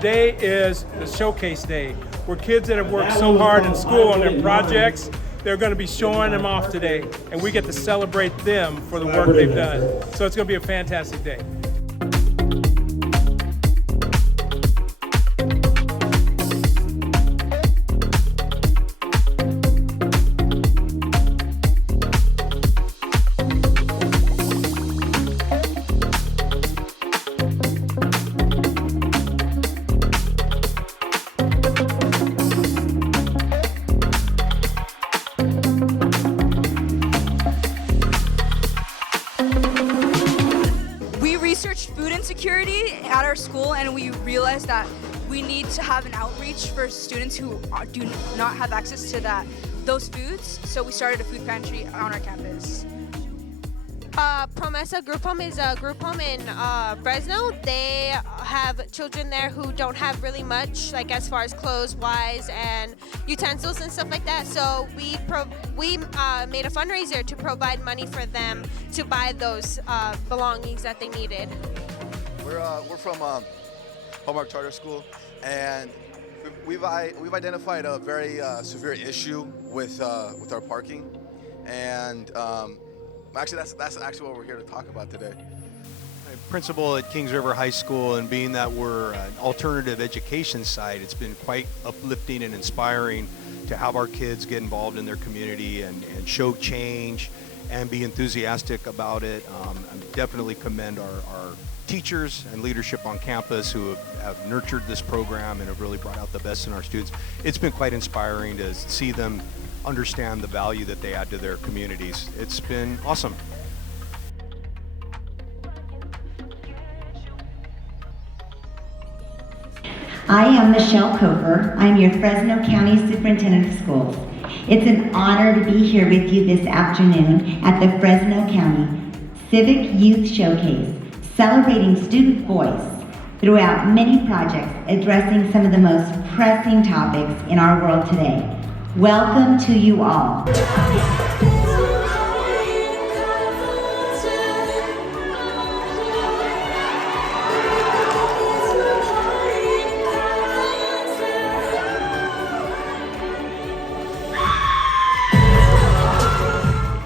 Today is the showcase day, where kids that have worked so hard in school on their projects, they're going to be showing them off today, and we get to celebrate them for the work they've done. So it's going to be a fantastic day. We researched food insecurity at our school, and we realized that we need to have an outreach for students who do not have access to those foods. So we started a food pantry on our campus. Promesa Group Home is a group home in Fresno. They have children there who don't have really much, like as far as clothes-wise and utensils and stuff like that. So we made a fundraiser to provide money for them to buy those belongings that they needed. We're from Hallmark Charter School, and we've identified a very severe issue with our parking, and actually that's actually what we're here to talk about today. Principal at Kings River High School, and being that we're an alternative education site, it's been quite uplifting and inspiring to have our kids get involved in their community and show change and be enthusiastic about it. I definitely commend our teachers and leadership on campus who have nurtured this program and have really brought out the best in our students. It's been quite inspiring to see them understand the value that they add to their communities. It's been awesome. I am Michelle Cofer. I'm your Fresno County Superintendent of Schools. It's an honor to be here with you this afternoon at the Fresno County Civic Youth Showcase, celebrating student voice throughout many projects addressing some of the most pressing topics in our world today. Welcome to you all.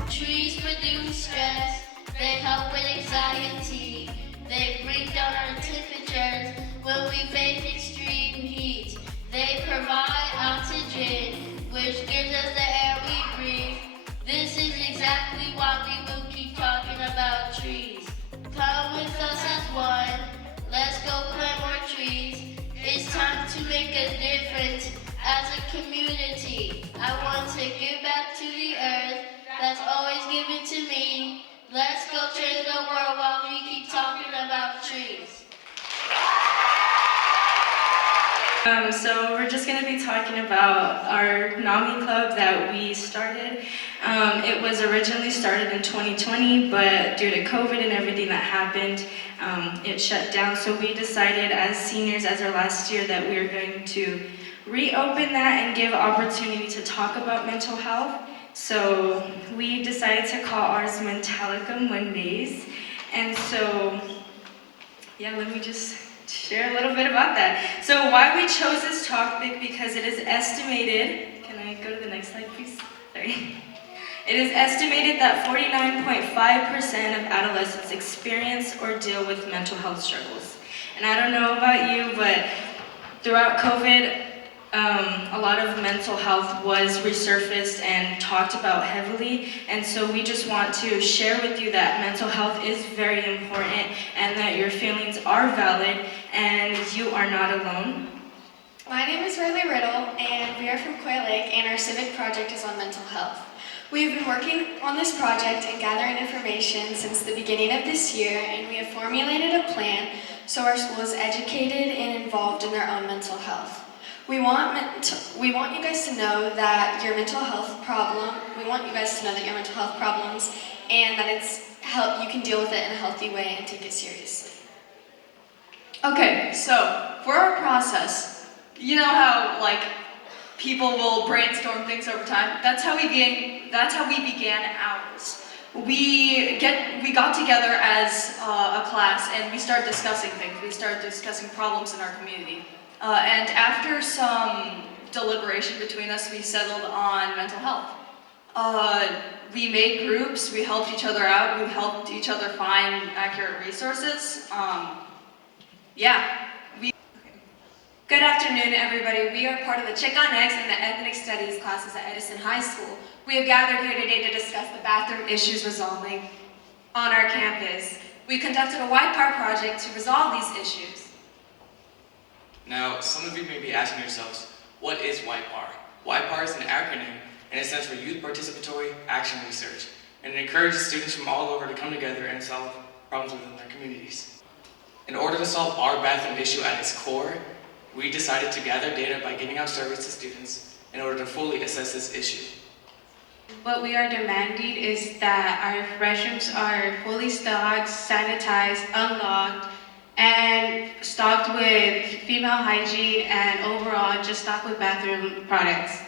Trees reduce stress, they help with anxiety, they bring down our temperatures when we face extreme heat. They provide oxygen, which gives us the air we breathe. This is exactly why we will keep talking about trees. Come with us as one, let's go plant more trees. It's time to make a difference as a community. I want to give back to the earth that's always given to me. Let's go change the world while we keep talking about trees. So we're just going to be talking about our NAMI club that we started. It was originally started in 2020, but due to COVID and everything that happened, it shut down. So we decided as seniors, as our last year, that we were going to reopen that and give opportunity to talk about mental health. So we decided to call ours Mentalica Mondays. And so, yeah, let me just share a little bit about that. So why we chose this topic, because it is estimated, can I go to the next slide, please? Sorry. It is estimated that 49.5% of adolescents experience or deal with mental health struggles. And I don't know about you, but throughout COVID, a lot of mental health was resurfaced and talked about heavily, and so we just want to share with you that mental health is very important and that your feelings are valid and you are not alone. My name is Riley Riddle, and we are from Quail Lake, and our civic project is on mental health. We have been working on this project and gathering information since the beginning of this year, and we have formulated a plan so our school is educated and involved in their own mental health. We want you guys to know that your mental health problems, and that you can deal with it in a healthy way and take it seriously. Okay, so for our process, you know how people will brainstorm things over time? That's how we began ours. We got together as a class and we started discussing things. We started discussing problems in our community. And after some deliberation between us, we settled on mental health. We made groups, we helped each other out, we helped each other find accurate resources. Good afternoon, everybody. We are part of the Chick on X and the Ethnic Studies classes at Edison High School. We have gathered here today to discuss the bathroom issues resolving on our campus. We conducted a white part project to resolve these issues. Now, some of you may be asking yourselves, what is YPAR? YPAR is an acronym, and it stands for Youth Participatory Action Research, and it encourages students from all over to come together and solve problems within their communities. In order to solve our bathroom issue at its core, we decided to gather data by giving out surveys to students in order to fully assess this issue. What we are demanding is that our restrooms are fully stocked, sanitized, unlocked, and stocked with female hygiene and overall just stocked with bathroom products.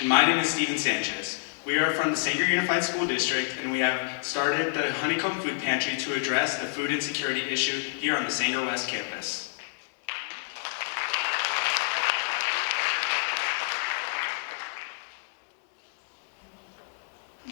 And my name is Steven Sanchez. We are from the Sanger Unified School District, and we have started the Honeycomb Food Pantry to address the food insecurity issue here on the Sanger West campus.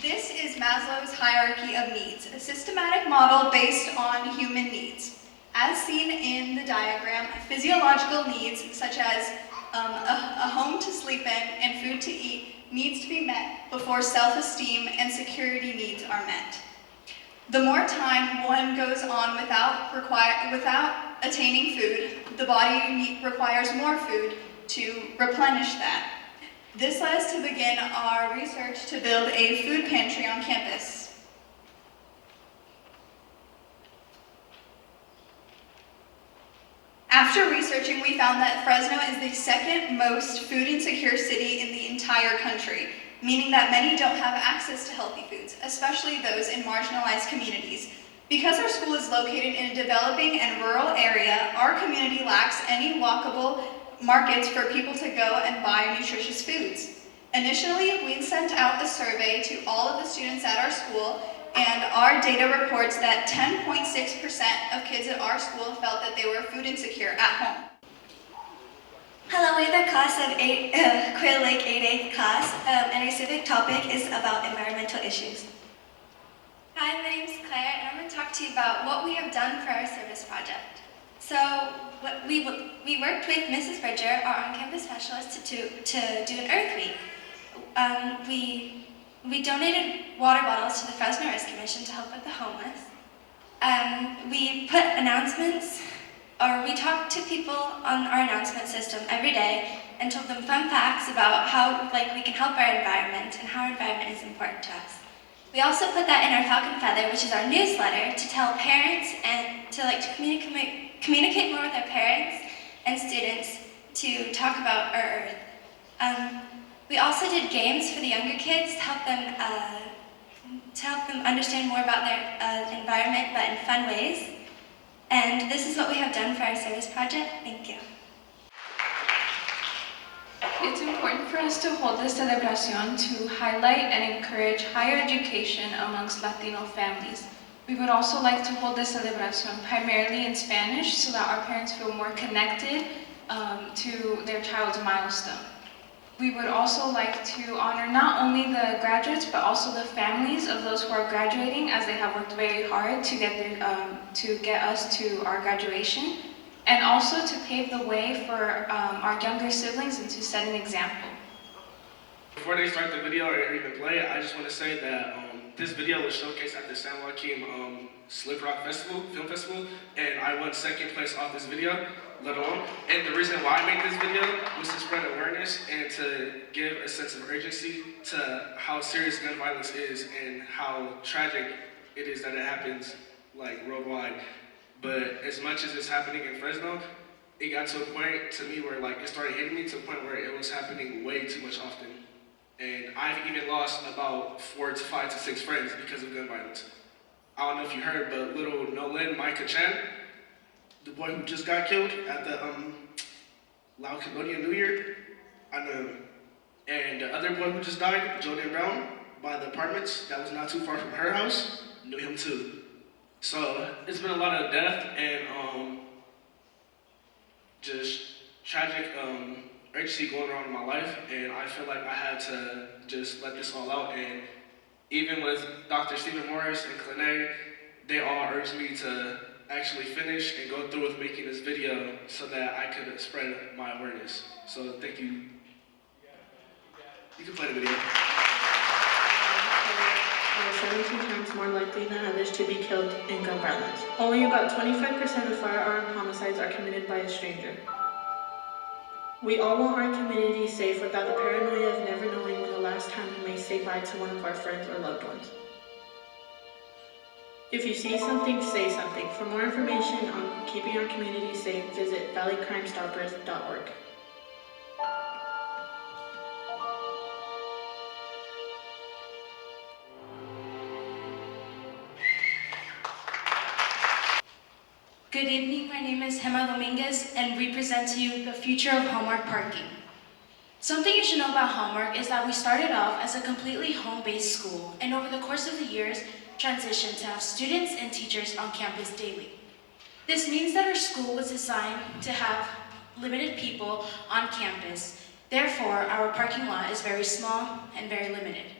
This is Maslow's hierarchy of needs, a systematic model based on human needs. As seen in the diagram, physiological needs such as a home to sleep in and food to eat needs to be met before self-esteem and security needs are met. The more time one goes on without attaining food, the body requires more food to replenish that. This led us to begin our research to build a food pantry on campus. After researching, we found that Fresno is the second most food insecure city in the entire country, meaning that many don't have access to healthy foods, especially those in marginalized communities. Because our school is located in a developing and rural area, our community lacks any walkable markets for people to go and buy nutritious foods. Initially, we sent out a survey to all of the students at our school, and our data reports that 10.6% of kids at our school felt that they were food insecure at home. Hello, we're the class of Quail Lake 8th class, and our civic topic is about environmental issues. Hi, my name's Claire, and I'm going to talk to you about what we have done for our service project. So, we worked with Mrs. Bridger, our on-campus specialist, to do an Earth Week. We donated water bottles to the Fresno Rescue Mission to help with the homeless. We put announcements, or we talked to people on our announcement system every day and told them fun facts about how we can help our environment and how our environment is important to us. We also put that in our Falcon Feather, which is our newsletter, to tell parents and to communicate more with our parents and students to talk about our Earth. We also did games for the younger kids to help them understand more about their environment, but in fun ways. And this is what we have done for our service project. Thank you. It's important for us to hold this celebration to highlight and encourage higher education amongst Latino families. We would also like to hold this celebration primarily in Spanish so that our parents feel more connected to their child's milestone. We would also like to honor not only the graduates but also the families of those who are graduating, as they have worked very hard to get us to our graduation, and also to pave the way for our younger siblings and to set an example. Before they start the video or even play it, I just want to say that this video was showcased at the San Joaquin Slick Rock Film Festival, and I won second place off this video, let alone. And the reason why I made this video was to spread awareness and to give a sense of urgency to how serious gun violence is and how tragic it is that it happens worldwide. But as much as it's happening in Fresno, it got to a point to me where it started hitting me to a point where it was happening way too much often. And I've even lost about 4 to 5 to 6 friends because of gun violence. I don't know if you heard, but little Nolan Micah Chan, the boy who just got killed at the Lao Cambodian New Year, I know him. And the other boy who just died, Jordan Brown, by the apartments that was not too far from her house, knew him too. So it's been a lot of death, and just tragic urgency going on in my life, and I feel like I had to just let this all out. And even with Dr. Stephen Morris and Clinae, they all urged me to actually finish and go through with making this video so that I could spread my awareness. So thank you. You can play the video. Are 17 times more likely than others to be killed in gun violence. Only about 25% of firearm homicides are committed by a stranger. We all want our community safe without the paranoia of never knowing when the last time we may say bye to one of our friends or loved ones. If you see something, say something. For more information on keeping our community safe, visit valleycrimestoppers.org. Good evening, my name is Gemma Dominguez, and we present to you the future of Hallmark parking. Something you should know about Hallmark is that we started off as a completely home-based school, and over the course of the years, transitioned to have students and teachers on campus daily. This means that our school was designed to have limited people on campus. Therefore, our parking lot is very small and very limited.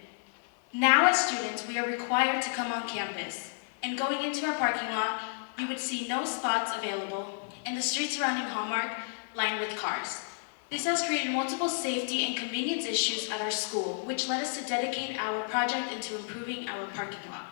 Now as students, we are required to come on campus, and going into our parking lot, you would see no spots available, and the streets surrounding Hallmark lined with cars. This has created multiple safety and convenience issues at our school, which led us to dedicate our project into improving our parking lot.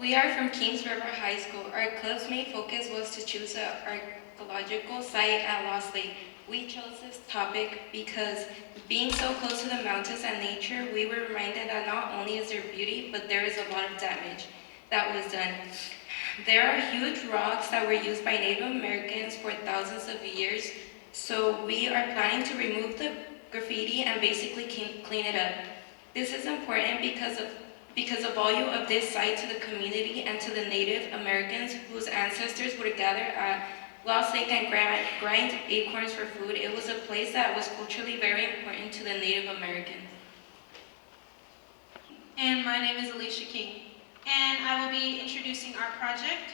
We are from Kings River High School. Our club's main focus was to choose an archaeological site at Lost Lake. We chose this topic because being so close to the mountains and nature, we were reminded that not only is there beauty, but there is a lot of damage that was done. There are huge rocks that were used by Native Americans for thousands of years, so we are planning to remove the graffiti and basically clean it up. This is important because the value of this site to the community and to the Native Americans whose ancestors would gather at Lost Lake and grind acorns for food. It was a place that was culturally very important to the Native Americans. And my name is Alicia King, and I will be introducing our project,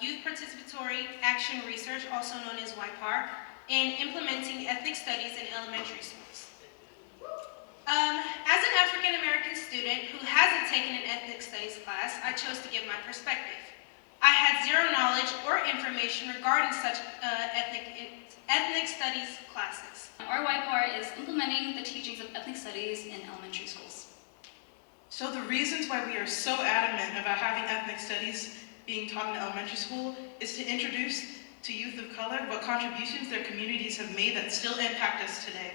Youth Participatory Action Research, also known as YPAR, in implementing ethnic studies in elementary schools. As an African American student who hasn't taken an ethnic studies class, I chose to give my perspective. I had zero knowledge or information regarding such ethnic studies classes. Our YPAR is implementing the teachings of ethnic studies in elementary schools. So the reasons why we are so adamant about having ethnic studies being taught in elementary school is to introduce to youth of color what contributions their communities have made that still impact us today,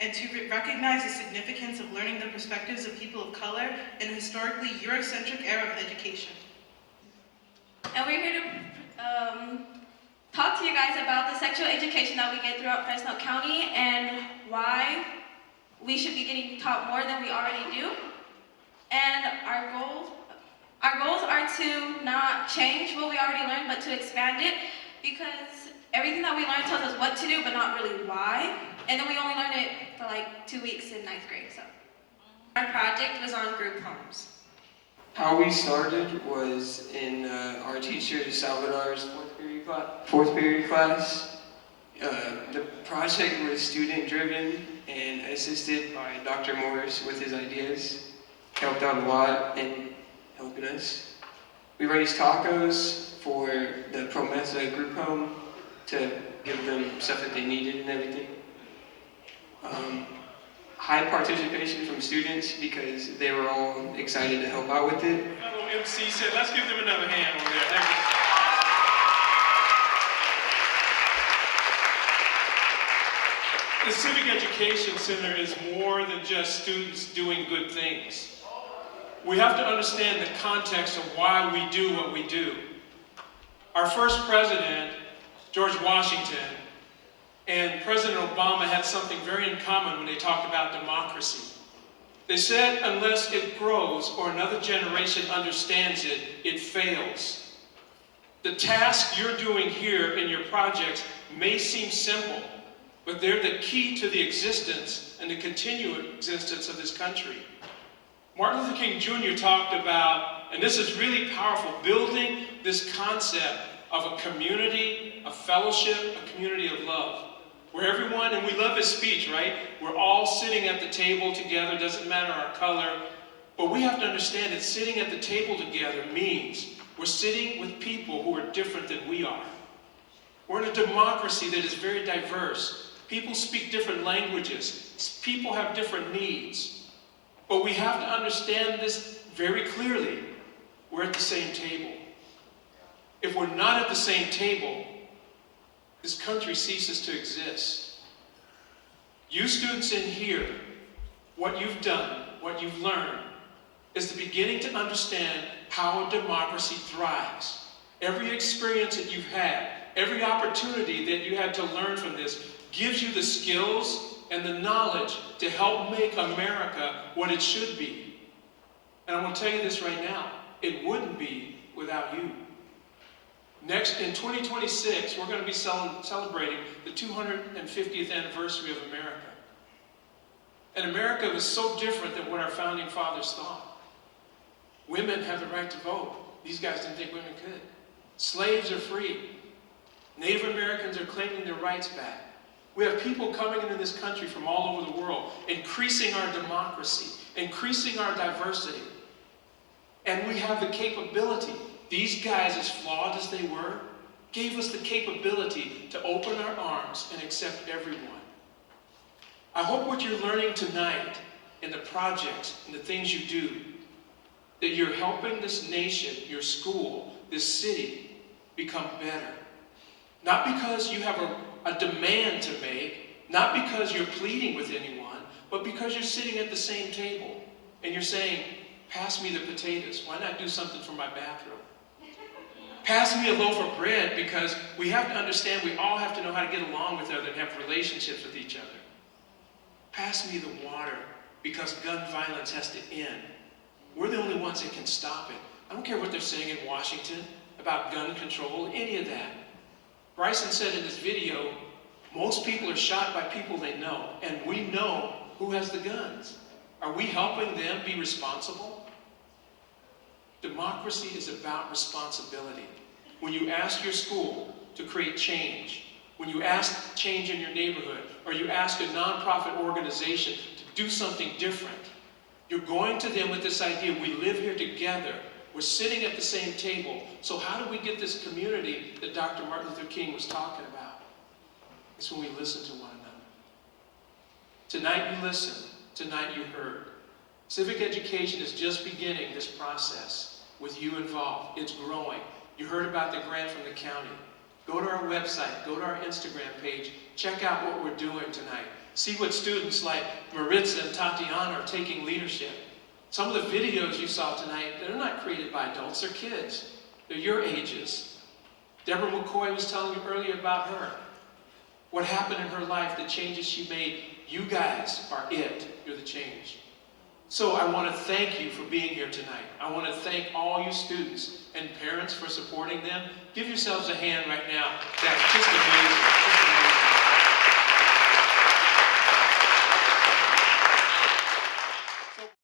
and to recognize the significance of learning the perspectives of people of color in a historically Eurocentric era of education. And we're here to talk to you guys about the sexual education that we get throughout Fresno County and why we should be getting taught more than we already do. And our goals are to not change what we already learned, but to expand it, because everything that we learn tells us what to do, but not really why. And then we only learn it for like 2 weeks in 9th grade. So our project was on group homes. How we started was in our teacher Salvador's fourth period class. The project was student driven and assisted by Dr. Morris with his ideas. Helped out a lot in helping us. We raised tacos for the Promesa group home to give them stuff that they needed and everything. High participation from students because they were all excited to help out with it. Fellow MC said, let's give them another hand on there. The Civic Education Center is more than just students doing good things. We have to understand the context of why we do what we do. Our first president, George Washington, and President Obama had something very in common when they talked about democracy. They said, unless it grows or another generation understands it, it fails. The task you're doing here in your projects may seem simple, but they're the key to the existence and the continued existence of this country. Martin Luther King Jr. talked about, and this is really powerful, building this concept of a community, a fellowship, a community of love. Where everyone, and we love his speech, right? We're all sitting at the table together, doesn't matter our color, but we have to understand that sitting at the table together means we're sitting with people who are different than we are. We're in a democracy that is very diverse. People speak different languages. People have different needs. But we have to understand this very clearly. We're at the same table. If we're not at the same table, this country ceases to exist. You students in here, what you've done, what you've learned, is the beginning to understand how a democracy thrives. Every experience that you've had, every opportunity that you had to learn from this, gives you the skills and the knowledge to help make America what it should be. And I'm going to tell you this right now, it wouldn't be without you. Next, in 2026, we're going to be celebrating the 250th anniversary of America. And America was so different than what our founding fathers thought. Women have the right to vote. These guys didn't think women could. Slaves are free. Native Americans are claiming their rights back. We have people coming into this country from all over the world, increasing our democracy, increasing our diversity. And we have the capability. These guys, as flawed as they were, gave us the capability to open our arms and accept everyone. I hope what you're learning tonight in the projects and the things you do, that you're helping this nation, your school, this city, become better. Not because you have a demand to make, not because you're pleading with anyone, but because you're sitting at the same table and you're saying, pass me the potatoes. Why not do something for my bathroom? Pass me a loaf of bread, because we have to understand we all have to know how to get along with others and have relationships with each other. Pass me the water, because gun violence has to end. We're the only ones that can stop it. I don't care what they're saying in Washington about gun control, any of that. Bryson said in his video, most people are shot by people they know, and we know who has the guns. Are we helping them be responsible? Democracy is about responsibility. When you ask your school to create change, when you ask change in your neighborhood, or you ask a nonprofit organization to do something different, you're going to them with this idea, we live here together, we're sitting at the same table, so how do we get this community that Dr. Martin Luther King was talking about? It's when we listen to one another. Tonight you listened, tonight you heard. Civic education is just beginning this process with you involved. It's growing. You heard about the grant from the county. Go to our website, go to our Instagram page, check out what we're doing tonight. See what students like Maritza and Tatiana are taking leadership. Some of the videos you saw tonight, they're not created by adults, they're kids. They're your ages. Deborah McCoy was telling you earlier about her. What happened in her life, the changes she made. You guys are it. You're the change. So I want to thank you for being here tonight. I want to thank all you students and parents for supporting them. Give yourselves a hand right now. That's just amazing. Just amazing.